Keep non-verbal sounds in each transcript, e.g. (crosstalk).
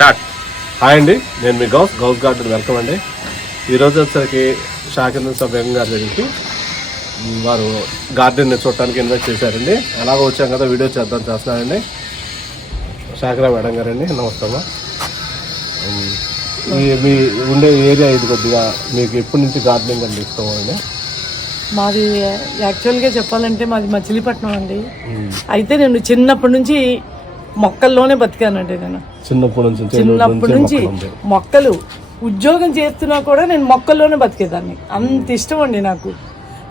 Start. Hi అండి నేను మీ గౌస్ గౌస్ గార్డెన్ వెల్కమ్ అండి. ఈరోజు వచ్చేసరికి షాకింద్ సభ్యం గారి దగ్గరికి వారు గార్డెన్ చూడటానికి ఇన్వైట్ చేశారండి. ఎలాగో వచ్చాం కదా వీడియో చేద్దాం చేస్తున్నానండి. షాకిరా మేడం గారండి నమస్తేమ్మా మ్, ఉండే ఏరియా ఇది కొద్దిగా మీకు ఎప్పటి నుంచి గార్డెనింగ్ అండి? మాది యాక్చువల్గా చెప్పాలంటే మాది మచిలీపట్నం అండి. అయితే నేను చిన్నప్పటి నుంచి మొక్కల్లోనే బతికానండి నేను. చిన్నప్పటి నుంచి చిన్నప్పటి నుంచి మొక్కలు ఉద్యోగం చేస్తున్నా కూడా నేను మొక్కల్లోనే బతికేదాన్ని. అంత ఇష్టం అండి నాకు.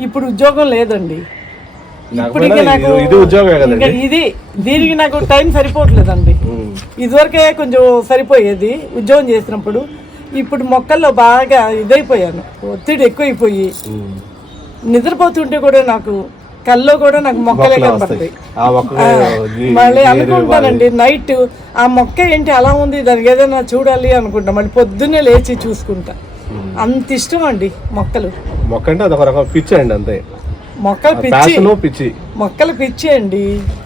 ఇప్పుడు ఉద్యోగం లేదండి. ఇప్పటికే నాకు ఇది- దీనికి నాకు టైం సరిపోవట్లేదండి. ఇదివరకే కొంచెం సరిపోయేది ఉద్యోగం చేసినప్పుడు. ఇప్పుడు మొక్కల్లో బాగా ఇదైపోయాను. ఒత్తిడి ఎక్కువైపోయి. నిద్రపోతుంటే కూడా నాకు కల్లో కూడా నాకు మొక్కలే కనపడతాయి. మళ్ళీ అనుకుంటానండి నైట్ ఆ మొక్క ఏంటి అలా ఉంది దానికి ఏదైనా చూడాలి అనుకుంటా. మళ్ళీ పొద్దున్నే లేచి చూసుకుంటా. అంత ఇష్టం అండి మొక్కలు. మొక్క అంటే అదొక రకం పిచ్చి అండి అంతే. మొక్కలు పిచ్చి. పిచ్చి. మొక్కలు పిచ్చి అండి.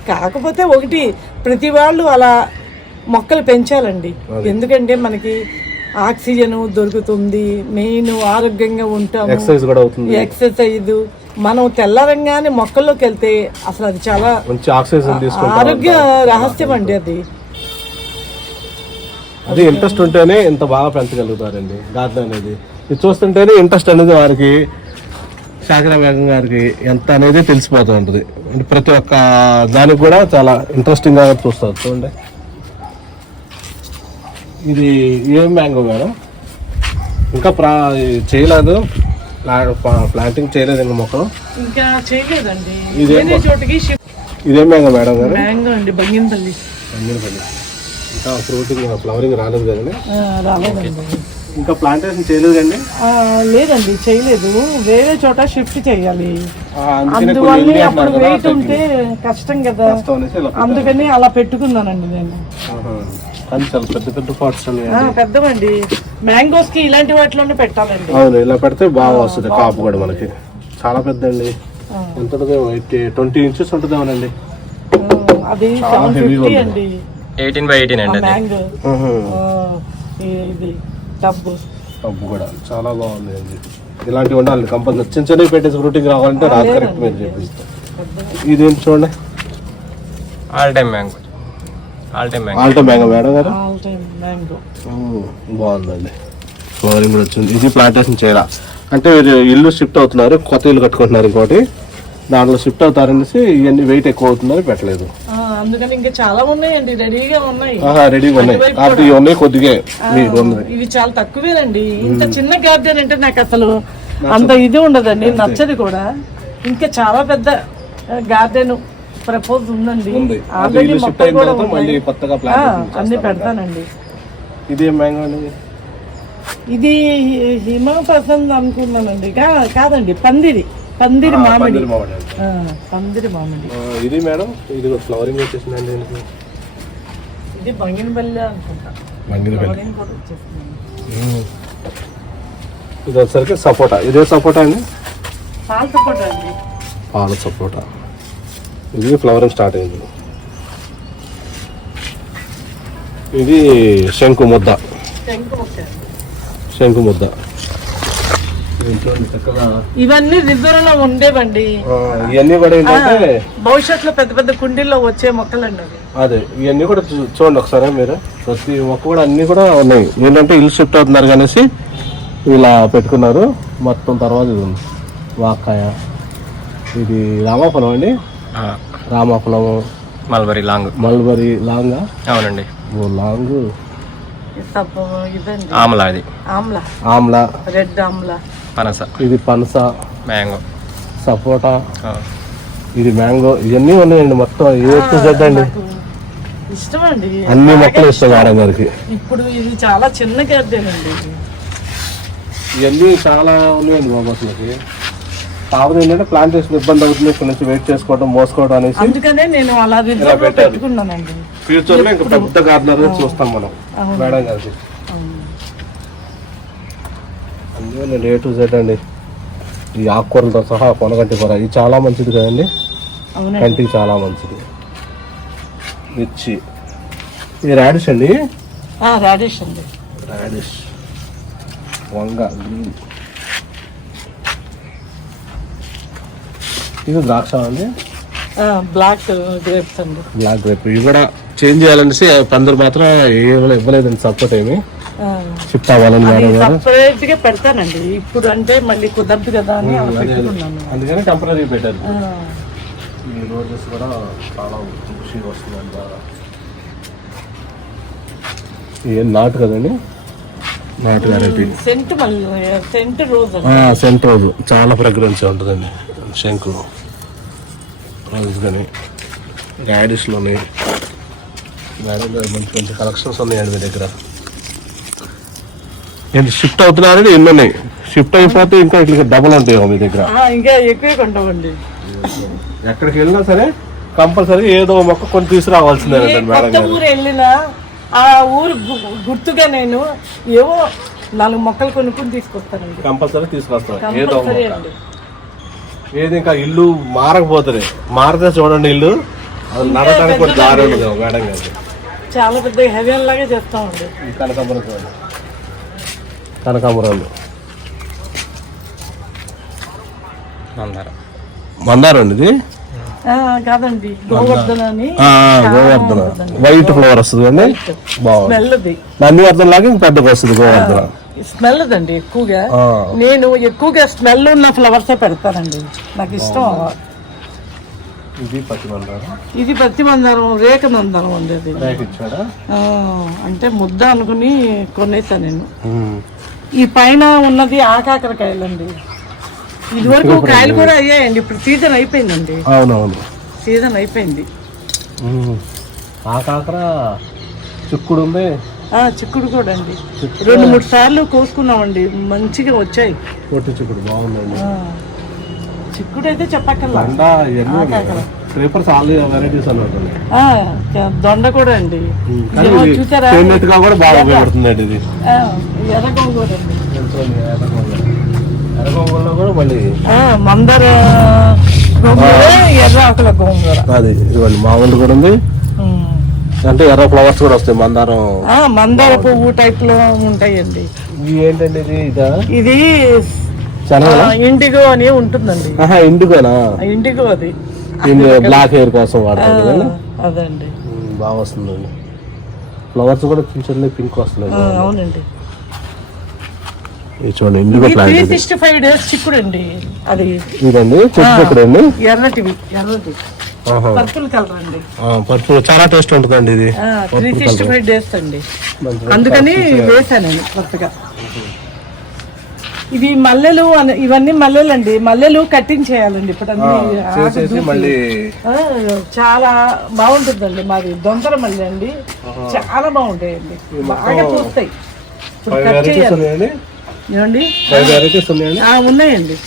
కాకపోతే ఒకటి ప్రతి వాళ్ళు అలా మొక్కలు పెంచాలండి. ఎందుకంటే మనకి ఆక్సిజన్ దొరుకుతుంది మెయిన్ ఆరోగ్యంగా ఉంటాము. ఎక్సర్సైజ్ కూడా అవుతుంది. ఎక్సర్సైజ్ మనం తెల్లారంగానే మొక్కల్లోకి వెళ్తే అసలు అది చాలా మంచి ఆక్సిజన్ ఆరోగ్య రహస్యం అండి అది. అది ఇంట్రెస్ట్ ఉంటేనే ఇంత బాగా పెంచగలుగుతారండి గార్డెన్ అనేది. ఇది చూస్తుంటేనే ఇంట్రెస్ట్ అనేది వారికి శాఖర వేగం గారికి ఎంత అనేది తెలిసిపోతూ ఉంటుంది. ప్రతి ఒక్క దానికి కూడా చాలా ఇంట్రెస్టింగ్గా చూస్తారు. చూడండి. ఇది ఏం మ్యాంగో మేడం? ఇంకా ప్రా చేయలేదు. ప్లాంటింగ్ చేయలేదు ఇంకా మొక్కలు? ఇంకా చేయలేదండి. ఇదేం వేరే చోటికి ఇదేం మ్యాంగో మేడం గారు? మ్యాంగో అండి బంగినపల్లి. అన్నిపల్లి ఇంకా ఫ్రూటింగ్ ఫ్లవరింగ్ రాలేదు కదండి? రాలేదండి. ఇంకా ప్లాంటేషన్ చేయలేదు ఆ, లేదండి చేయలేదు. వేరే చోట షిఫ్ట్ చేయాలి. అందుకనే అందువల్ల అప్పుడు వెయిట్ ఉంటే కష్టం కదా. అందుకని అలా పెట్టుకున్నానండి నేను. కానీ చాలా పెద్ద పెద్ద పాట్స్ పెద్దవండి. మ్యాంగోస్కి ఇలాంటి వాటిలోనే పెట్టాలండి. అవును ఇలా పెడితే బాగా వస్తుంది కాపు కూడా మనకి. చాలా పెద్ద అండి ఎంత ఉంటుంది ట్వంటీ ఇంచెస్ ఉంటుంది అవునండి ఆ, అది అండి. ఎయిటీన్ బై ఎయిటీన్ అండి మ్యాంగో ఇది డబ్బు కూడా చాలా బాగుంది అండి ఇలాంటివి ఉండాలి కంపల్సరీ చిన్న చిన్నవి పెట్టేసి ఫ్రూటింగ్ రావాలంటే రాదు కరెక్ట్ మీరు చెప్పిస్తాం ఇదేంటి చూడండి. All time mango all time mango. Alto mango madam గారు బాగుందండి. ఫ్లవరింగ్ కూడా వచ్చింది ఇది ప్లాంటేషన్ చేయాలా? అంటే మీరు ఇల్లు షిఫ్ట్ అవుతున్నారు కొత్త ఇల్లు కట్టుకుంటున్నారు ఇంకోటి. దాంట్లో షిఫ్ట్ అవుతారనేసి ఇవన్నీ వెయిట్ ఎక్కువ అవుతుందని పెట్టలేదు. ఆ, అందుకని ఇంకా చాలా ఉన్నాయండి రెడీగా ఉన్నాయి. రెడీగా ఉన్నాయి. కాబట్టి ఇవి ఉన్నాయి కొద్దిగా. ఇవి చాలా తక్కువేనండి. ఇంత చిన్న గార్డెన్ అంటే నాకు అసలు అంత ఇది ఉండదండి నచ్చదు కూడా. ఇంకా చాలా పెద్ద గార్డెన్. ప్రపోజ్ ఉందండి. ఉంది. ఆల్రెడీ ఇల్లు షిఫ్ట్ అయిన తర్వాత మళ్ళీ కొత్తగా ఆ, ప్లాంటేషన్ అన్ని పెడతానండి. ఇదే మ్యాంగో అండి? ఇది హిమాపసంద్ అనుకున్నానండి. కా- కాదండి పందిరి. పందిరి మామిడి. పందిరి మామిడి. అండి. ఆ, పందిరి మామిడి. ఆ, ఇది మేడం ఇది ఫ్లవరింగ్ వచ్చేసిందండి దీనికి. ఇది బంగినపల్లి అనుకుంటా. మంగినపల్లి ఫ్లవరింగ్ కూడా ఇది వచ్చేసరికి సపోటా. ఇదే సపోటా అండి? పాల సపోటా అండి. పాల సపోటా. ఇది ఫ్లవరింగ్ స్టార్ట్ అయింది. ఇది శంకు ముద్ద. శంకు ముద్ద. ఇవన్నీ రిజర్వ్లో ఉండేవండి ఇవన్నీ కూడా ఏంటంటే భవిష్యత్తులో పెద్ద పెద్ద కుండీల్లో వచ్చే మొక్కలండి అదే ఇవన్నీ కూడా చూడండి ఒకసారి మీరు. ప్రతి మొక్క కూడా అన్ని కూడా ఉన్నాయి. ఏంటంటే ఇల్లు షిఫ్ట్ అవుతున్నారు కనేసి ఇలా పెట్టుకున్నారు. మొత్తం తర్వాత ఇది ఉంది. వాకాయ. ఇది రామాఫలం అండి. రామాఫలము మల్బరీ లాంగ్. మల్బరీ లాంగా? అవునండి. ఓ లాంగ్. ఆమ్లా అది ఆమ్లా. ఆమ్లా. రెడ్ ఆమ్లా. పనస. ఇది పనస. మ్యాంగో. సపోటా. ఆ. ఇది మ్యాంగో. ఇవన్నీ ఉన్నాయండి మొత్తం. ఏ టు జెడ్ అండి? నాకు ఇష్టం అండి అన్ని మొక్కలు ఇస్తాం మేడం గారికి. ఇప్పుడు ఇది చాలా చిన్న గార్డెన్ అండి ఇది. ఇవన్నీ చాలా ఉన్నాయండి బాబు కాకపోతే ఏంటంటే ప్లాంటేషన్ ఇబ్బంది అవుతుంది ఇక్కడ నుంచి వెయిట్ చేసుకోవడం మోసుకోవడం అనేసి అందుకనే నేను అలా పెట్టుకున్నానండి. ఫ్యూచర్లో ఇంకా పెద్ద గార్డెనర్ చూస్తాం మనం మేడం గారికి అన్నీ ఏ టు జెడ్ అండి. ఈ ఆకుకూరలతో సహా కొనగంటి కూర ఇది చాలా మంచిది కదండి. కంటికి చాలా మంచిది. మిర్చి. ఇది రాడిష్ అండి? రాడేష్ అండి. రాడిష్ వంగ గ్రీన్. ఇది ద్రాక్ష అండి? బ్లాక్ గ్రేప్స్ అండి. Black grape. ఇవి కూడా చేంజ్ చేయాలనేసి పందరు మాత్రం ఏమైనా ఇవ్వలేదండి సపోర్ట్ ఏమి. ఆ, షిఫ్ట్ అవ్వాలని సపరేట్గా పెడతానండి. ఇప్పుడు అంటే మళ్ళీ కుదరదు కదా అని అందుకని టెంపరీ పెట్టారు. ఈ రోజెస్ కూడా చాలా ఖుషి వస్తుందండి బాగా. ఏం నాటు కదండి? నాటు వెరైటీ. సెంట్ మళ్ళీ సెంట్ రోజ్ అండి. Scent rose. చాలా ఫ్రెగ్రెన్స్ ఉంటుందండి. శంకు రోజు కానీ మేడం గారు మంచి మంచి కలెక్షన్స్ ఉన్నాయండి మీ దగ్గర. ఏంటి షిఫ్ట్ అవుతున్నారండి? ఎన్ని ఉన్నాయి? షిఫ్ట్ అయిపోతే ఇంకా ఇట్లా డబుల్ ఉంటాయి మీ దగ్గర. ఇంకా ఎక్కువే కొంటామండి. ఎక్కడికి వెళ్ళినా సరే కంపల్సరీ ఏదో మొక్క కొన్ని తీసుకురావాల్సిందే మేడం ఊరు వెళ్ళినా ఆ ఊరు గుర్తుగా నేను ఏవో నాలుగు మొక్కలు కొనుక్కుని తీసుకొస్తానండి. కంపల్సరీ తీసుకొస్తాం. ఏదో ఒక కంపల్సరీ మొక్క అండి ఏది ఇంకా ఇల్లు మారకపోతుంది మారితే చూడండి ఇల్లు. అది నడటానికి కొంచెం దారి ఉండదు మేడం గారు. చాలా పెద్ద హెవెన్ లాగా చేస్తామండి ఈ కనకాంబరం చూడండి. కనకాంబరాలు మందారం మందారం అండి ఇది? కాదండి గోవర్ధన అని ఆ, గోవర్ధన. వైట్ ఫ్లవర్ వస్తుంది అండి బాగుంది. నందివర్ధన లాగా ఇంక పెద్దగా వస్తుంది గోవర్ధన. స్మెల్ అండి ఎక్కువగా. నేను ఎక్కువగా స్మెల్ ఉన్న ఫ్లవర్సే పెడతానండి. నాకు ఇష్టం. ఇది పచ్చి మందారం ఇది పత్తి మందారం రేఖ మందారం అండి అది. అంటే ముద్ద అనుకుని కొనేసా నేను. ఈ పైన ఉన్నది ఆకాకరకాయలండి ఇది వరకు కాయలు కూడా అయ్యాయండి. ఇప్పుడు సీజన్ అయిపోయిందండి. అవునవును. సీజన్ అయిపోయింది. ఉమ్. ఆ కాకర చిక్కుడు చిక్కుడు కూడా అండి. రెండు మూడు సార్లు కోసుకున్నామండి. మంచిగా వచ్చాయి. పొట్టి చిక్కుడు బాగుందండి. చిక్కుడు అయితే చెప్పక్కర్లా పేపర్స్ ఆల్ వెరైటీస్ అన్నమాట దొండ కూడా అండి. చూసారా? కూడా బాగా ఉపయోగపడుతుందండి ఇది. కూడా మళ్ళీ మందార ఎర్ర ఆకుల గోంగూర. అది మామూలు కూడా ఉంది. అంటే ఎర్ర ఫ్లవర్స్ కూడా వస్తాయి మందారం. ఆ, మందార పువ్వు టైప్లో ఉంటాయండి. ఇది ఏంటండి ఇది? ఇండిగో అని ఉంటుందండి. ఆహా ఇండిగోనా ఇండిగో అది. బ్లాక్ హెయిర్ కోసం వాడతాం ఆ, కదా? అదండి. బాగా వస్తుందండి. ఫ్లవర్స్ కూడా చిన్న చిన్న పింక్ వస్తున్నాయి. అవునండి. ఇది చూడండి ఇండిగో త్రీ ప్లాంట్ ఇది. సిక్స్టీ ఫైవ్ డేస్ చిక్కుడు అండి అది. ఇదండి చెట్టు ఎక్కడండి ఎర్రటివి ఎర్రటి పర్పుల్ కలర్ అండి. పర్పుల్ చాలా టేస్ట్ ఉంటుందండి ఇది. త్రీ సిక్స్టీ ఫైవ్ డేస్ అండి. అందుకని వేసాను నేను కొత్తగా. ఇవి మల్లెలు ఇవన్నీ మల్లెలు అండి మల్లెలు కట్టింగ్ చేయాలండి ఇప్పుడు అన్ని చాలా బాగుంటుందండి మాది దొంతర మల్లె అండి. చాలా బాగుంటాయండి. బాగా పూస్తాయి ఉన్నాయండి.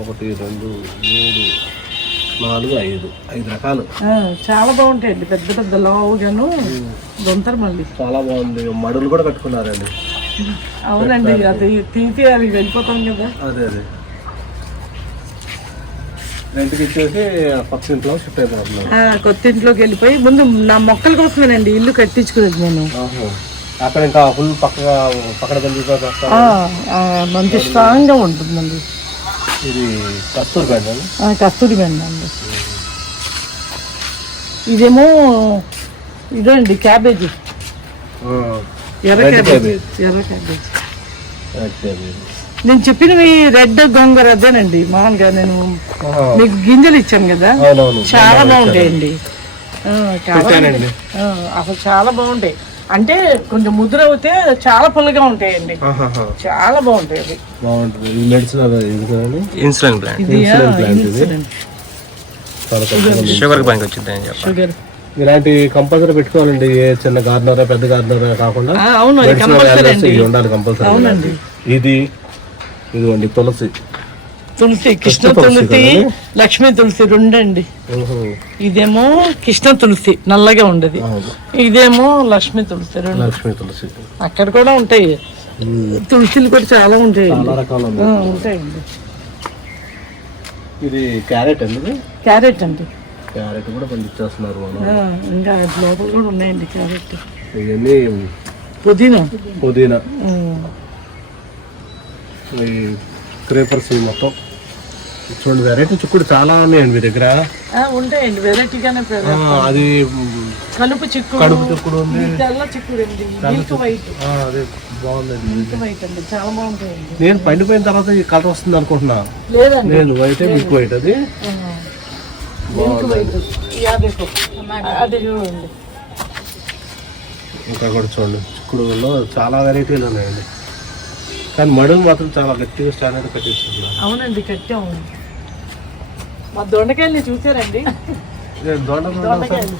ఒకటి రెండు మూడు నాలుగు ఐదు. ఐదు రకాలు. ఆ, చాలా బాగుంటాయండి. పెద్ద పెద్ద లావుగాను దొంతర మల్లి చాలా బాగుంది. మడులు కూడా కట్టుకున్నారండి. అవునండి అది తీసి అది వెళ్ళిపోతాం కదా. అదే అదే. రెంట్కి ఇచ్చేసి పక్క ఇంట్లో షిఫ్ట్ అయిపోతున్నారు. కొత్త ఇంట్లోకి వెళ్ళిపోయి ముందు నా మొక్కల కోసమేనండి ఇల్లు కట్టించుకునేది నేను. అక్కడ ఇంకా ఫుల్ పక్కగా పక్కన మంచి స్ట్రాంగ్గా ఉంటుందండి. ఇది కస్తూరి ఆ, కస్తూరి బెండ అండి. ఇదేమో ఇదండి క్యాబేజీ. ఎర్ర క్యాబేజీ. ఎర్ర క్యాబేజీ. నేను చెప్పినవి రెడ్ గోంగూర అదేనండి. మామూలుగా నేను మీకు గింజలు ఇచ్చాను కదా. చాలా బాగుంటాయండి. అసలు చాలా బాగుంటాయి. అంటే కొంచెం ముద్ర అవుతే చాలా పుల్లగా ఉంటాయండి. ఆహాహా. చాలా బాగుంటాయి అవి. బాగుంటుంది. ఇది మెడిసిన్ ఇది. ఇన్సులిన్. ప్లాంట్. షుగర్. బ్యాంక్ వచ్చింది షుగర్. ఇలాంటి కంపల్సరీ పెట్టుకోవాలండి. ఏ చిన్న గార్డెనర్ పెద్ద గార్డెనర్ కాకుండా అవును ఉండాలి కంపల్సరీ అవునండి. ఇది ఇదిగోండి తులసి. తులసి కృష్ణ తులసి లక్ష్మీ తులసి రెండండి. ఇదేమో కృష్ణ తులసి నల్లగా ఉండదు. ఇదేమో లక్ష్మీ తులసి రెండు. లక్ష్మీ తులసి. అక్కడ కూడా ఉంటాయి. తులసిలు కూడా చాలా ఉంటాయి ఉంటాయండి. ఇది క్యారెట్ అండి క్యారెట్ అండి. క్యారెట్ కూడా పండించేస్తున్నారు ఆ, ఇంకా లోపల కూడా ఉన్నాయండి క్యారెట్. ఇవన్నీ పుదీనా. పుదీనా. క్రేపర్స్ మొత్తం. చూడండి వెరైటీ చిక్కుడు చాలా ఉన్నాయండి మీ దగ్గర. ఆ, ఉంటాయండి. వెరైటీగానే ఆ, అది కలుపు చిక్కుడు కడుపు చిక్కుడు ఉంది. తెల్ల చిక్కుడు మిల్క్ వైట్ ఆ, అదే బాగుందండి. మిల్క్ వైట్ అండి. చాలా బాగుంటాయండి. నేను పండిపోయిన తర్వాత ఈ కలర్ వస్తుంది అనుకుంటున్నా. లేదండి. నేను వైట్ మిల్క్ వైట్ అది. మిల్క్ వైట్ యాభై అది చూడండి. ఇంకా కూడా చూడండి చిక్కుడులో చాలా వెరైటీలు ఉన్నాయండి. కానీ మడుగు మాత్రం చాలా గట్టిగా స్టాండర్డ్ కట్టిస్తున్నారు. అవునండి కట్టాము. మా దొండకాయల్ని చూసారండి? నేను దొండ దొండకాయలు.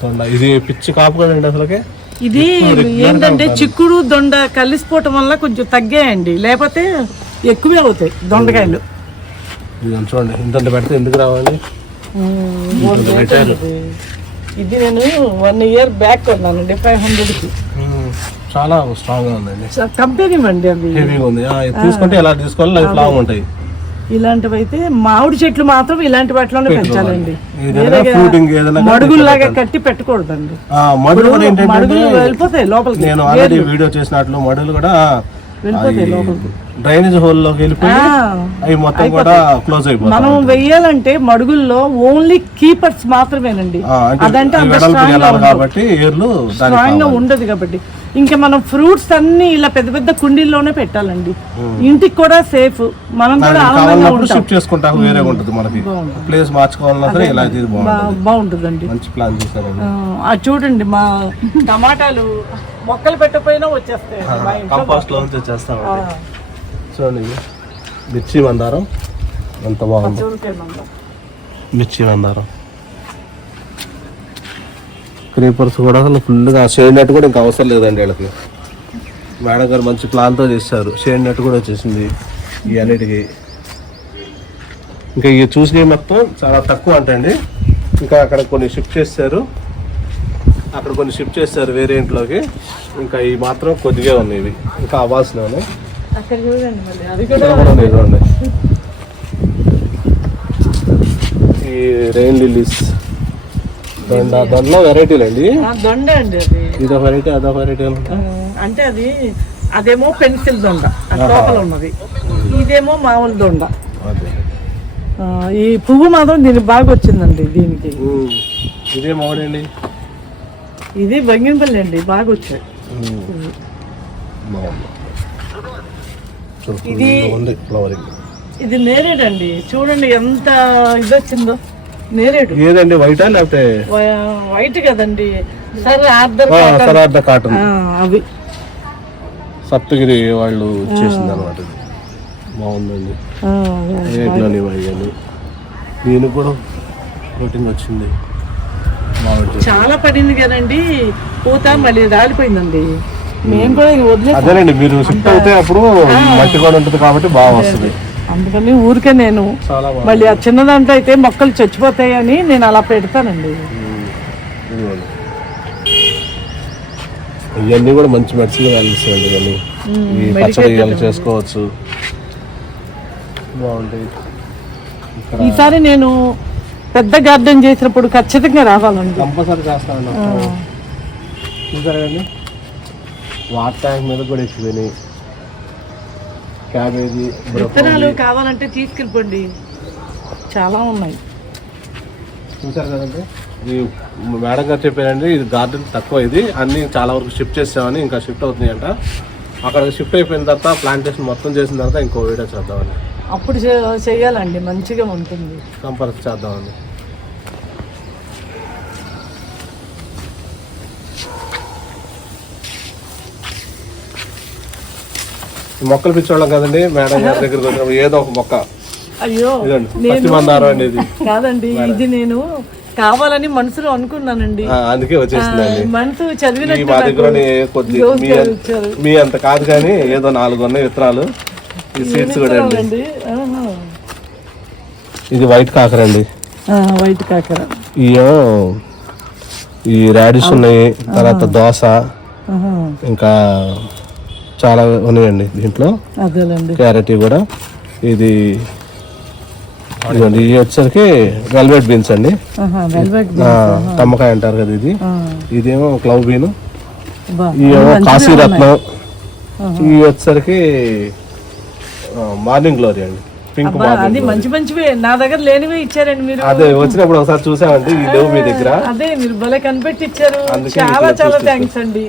దొండ. ఇది పిచ్చి కాపు కదండి అసలుకి? ఇది ఏంటంటే చిక్కుడు దొండ కలిసిపోవటం వల్ల కొంచెం తగ్గాయండి. లేకపోతే ఎక్కువే అవుతాయి దొండకాయలు. చూడండి. ఇంత పెడితే ఎందుకు రావాలి? ఇది? నేను వన్ ఇయర్ బ్యాక్ కొన్నానండి ఫైవ్ హండ్రెడ్కి చాలా స్ట్రాంగ్గా ఉందండి. కంపెనీ అండి అవి. హెవీగా ఉంది. తీసుకుంటే ఎలా తీసుకోవాలి లైఫ్ లాంగ్ ఉంటాయి. ఇలాంటివి అయితే మామిడి చెట్లు మాత్రం ఇలాంటి వాటిలోనే పెంచాలండి. మడుగుల్లాగా కట్టి పెట్టకూడదండి మడుగులు వెళ్ళిపోతాయి లోపలికి. నేను ఆల్రెడీ వీడియో చేసినట్లు మడులు కూడా డ్రైనేజ్ హోల్లోకి వెళ్ళిపోయి అవి మొత్తం కూడా క్లోజ్ అయిపోతాయి. మనం వెయ్యాలంటే మడుగుల్లో ఓన్లీ కీపర్స్ మాత్రమేనండి. అదంటే. కాబట్టి స్ట్రాంగ్గా ఉండదు కాబట్టి. ఇంకా మనం ఫ్రూట్స్ అన్ని ఇలా పెద్ద పెద్ద కుండీల్లోనే పెట్టాలండి. ఇంటికి కూడా సేఫ్. మనం కూడా షిఫ్ట్ చేసుకుంటాం వేరే ఉంటుంది మనకి. ప్లేస్ మార్చుకోవాలన్నా సరే ఇలా ఇది బాగుంటుందండి. మంచి ప్లాన్ చేశారండి ఆ, అది చూడండి మా టమాటాలు మొక్కలు పెట్టకపోయినా వచ్చేస్తాయి. కంపోస్ట్లో నుంచి ఆ, చూడండి. మిర్చి మందారం ఎంత బాగుంది. మిర్చి మందారం. క్రీపర్స్ కూడా అసలు ఫుల్గా షేడ్ నెట్ కూడా ఇంకా అవసరం లేదండి వీళ్ళకి. మేడం గారు మంచి ప్లాన్తో చేశారు. షేడ్ నెట్ కూడా వచ్చేసింది ఈ అన్నిటికి. ఇంకా ఇవి చూసినవి మొత్తం చాలా తక్కువ అంటండి. ఇంకా అక్కడ కొన్ని షిఫ్ట్ చేశారు. అక్కడ కొన్ని షిఫ్ట్ చేశారు వేరే ఇంట్లోకి ఇంకా ఇవి మాత్రం కొద్దిగా ఉన్నాయి ఇవి. ఇంకా అవ్వాల్సినవి ఈ రెయిన్ లిల్లీస్ దొండ దొండలో వెరైటీలు అండి దొండ అండి అది. ఇదో వెరైటీ అదో వెరైటీ అంటే అది అదేమో పెన్సిల్ దొండ లోపల ఉన్నది. ఇదేమో మామూలు దొండ. ఈ పువ్వు మాత్రం దీనికి బాగా వచ్చిందండి దీనికి. ఇదే మామిడండి ఇది బంగినపల్లి అండి బాగా వచ్చాయి. ఫ్లవరింగ్ ఇది నేరేడండి చూడండి ఎంత ఇది వచ్చిందో నేరేడు. ఏదండి? వైటా లేకపోతే వైట్ కదండి. సరే సరార్థ కాటన్. అవి. సప్తగిరి వాళ్ళు ఇచ్చేసింది అనమాట బాగుందండి. ఆ, రేట్లోని అయ్యాను దీనికి కూడా ప్రోటీన్ వచ్చింది. చాలా పడింది కదండి. పూత మళ్ళీ రాలిపోయిందండి. మేము. కూడా అదేనండి మీరు షిఫ్ట్ అవుతే అప్పుడు మట్టి కూడా ఉంటుంది కాబట్టి బాగా వస్తుంది. అందుకని ఊరికే నేను మళ్ళీ ఆ చిన్న దాంట్లో అయితే మొక్కలు చచ్చిపోతాయని నేను అలా పెడతానండి. ఇవన్నీ కూడా మంచి మెడిసిన్ ఇవన్నీ. ఈ పచ్చడి చేసుకోవచ్చు. బాగుంటాయి. ఈసారి నేను పెద్ద గార్డెన్ చేసినప్పుడు ఖచ్చితంగా రావాలండి. కంపల్సరీ చేస్తానండి చూసారా వాటర్ ట్యాంక్ మీద కూడా ఎక్కువని క్యాబేజీ విత్తనాలు కావాలంటే తీసుకెళ్ళిపోండి. చాలా ఉన్నాయి. చూసారు కదండి? ఇది మేడం గారు చెప్పారండి ఇది గార్డెన్ తక్కువ ఇది. అన్ని చాలా వరకు షిఫ్ట్ చేసామని ఇంకా షిఫ్ట్ అవుతున్నాయంట. అక్కడ షిఫ్ట్ అయిపోయిన తర్వాత ప్లాంటేషన్ మొత్తం చేసిన తర్వాత ఇంకో వీడియో చేద్దామని అప్పుడు చేయాలండి మంచిగా ఉంటుంది. కంపల్సరీ చేద్దామని మొక్కలు పిచ్చోళ్ళం కదండి మేడం గారి దగ్గరికి వచ్చినప్పుడు ఏదో ఒక మొక్క. అయ్యో పచ్చి మందారం (laughs) అండి ఇది కాదండి ఇది నేను కావాలని మనసులో అనుకున్నానండి. అందుకే వచ్చేసిందండి. మనసు చదివినట్టు మా దగ్గరనే కొద్ది మీ అంత- కాదు కానీ ఏదో నాలుగు ఉన్నాయి విత్తనాలు. ఈ సీడ్స్ కూడా అండి. ఇది వైట్ కాకర అండి. వైట్ కాకర. ఇయో ఈ రాడిష్ ఉన్నాయి తర్వాత ఆహా. ఇంకా చాలా ఉన్నాయండి దీంట్లో. క్యారెట్ కూడా. ఇది ఇదిగోండి ఇవి వచ్చేసరికి వెల్వెట్ బీన్స్ అండి. తమ్మకాయ అంటారు కదా ఇది. ఇదేమో క్లవ్ బీన్. ఇవేమో కాశీరత్నం ఇవి వచ్చేసరికి మార్నింగ్ గ్లోరీ అండి. పింక్ అది మంచి మంచివి. నా దగ్గర లేనివి ఇచ్చారండి మీరు. అదే వచ్చినప్పుడు ఒకసారి చూసామండి ఈ లేవు మీ దగ్గర. అదే మీరు భలే కనిపెట్టి ఇచ్చారు చాలా చాలా థ్యాంక్స్ అండి.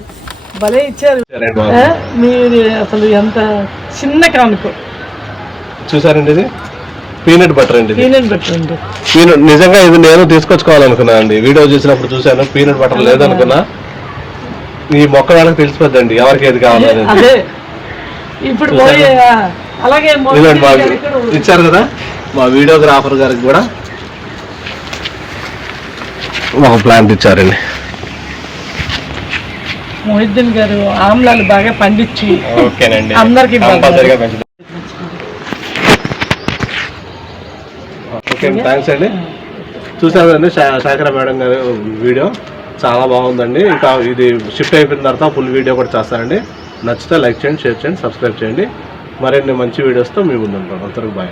భలే ఇచ్చారు. మీరు అసలు ఎంత చిన్న కానుకో చూసారండి ఇది? పీనట్ బటర్ అండి పీనట్ పెట్టండి పీనట్ నిజంగా ఇది నేను తీసుకొచ్చుకోవాలనుకున్నా అండి. వీడియో చూసినప్పుడు చూశాను పీనట్ బటర్ లేదనుకున్నా. ఈ మొక్క వాళ్ళకి తెలిసిపోద్దండి ఎవరికి ఏది కావాలనేది ఇప్పుడు అలాగే ఇచ్చారు కదా మా వీడియోగ్రాఫర్ గారికి కూడా. ఒక ప్లాంట్ ఇచ్చారండి. మొహిద్దీన్ గారు ఆమ్లాలు బాగా పండించి ఓకేనండి. అందరికి ఓకే థ్యాంక్స్ అండి. చూసారు కదండి శా- శాఖర మేడం గారు వీడియో. చాలా బాగుందండి. ఇంకా ఇది షిఫ్ట్ అయిపోయిన తర్వాత ఫుల్ వీడియో కూడా చేస్తానండి. నచ్చితే లైక్ చేయండి షేర్ చేయండి సబ్స్క్రైబ్ చేయండి. మరిన్ని మంచి వీడియోస్తో మీ ముందు ఉంటాను బాయ్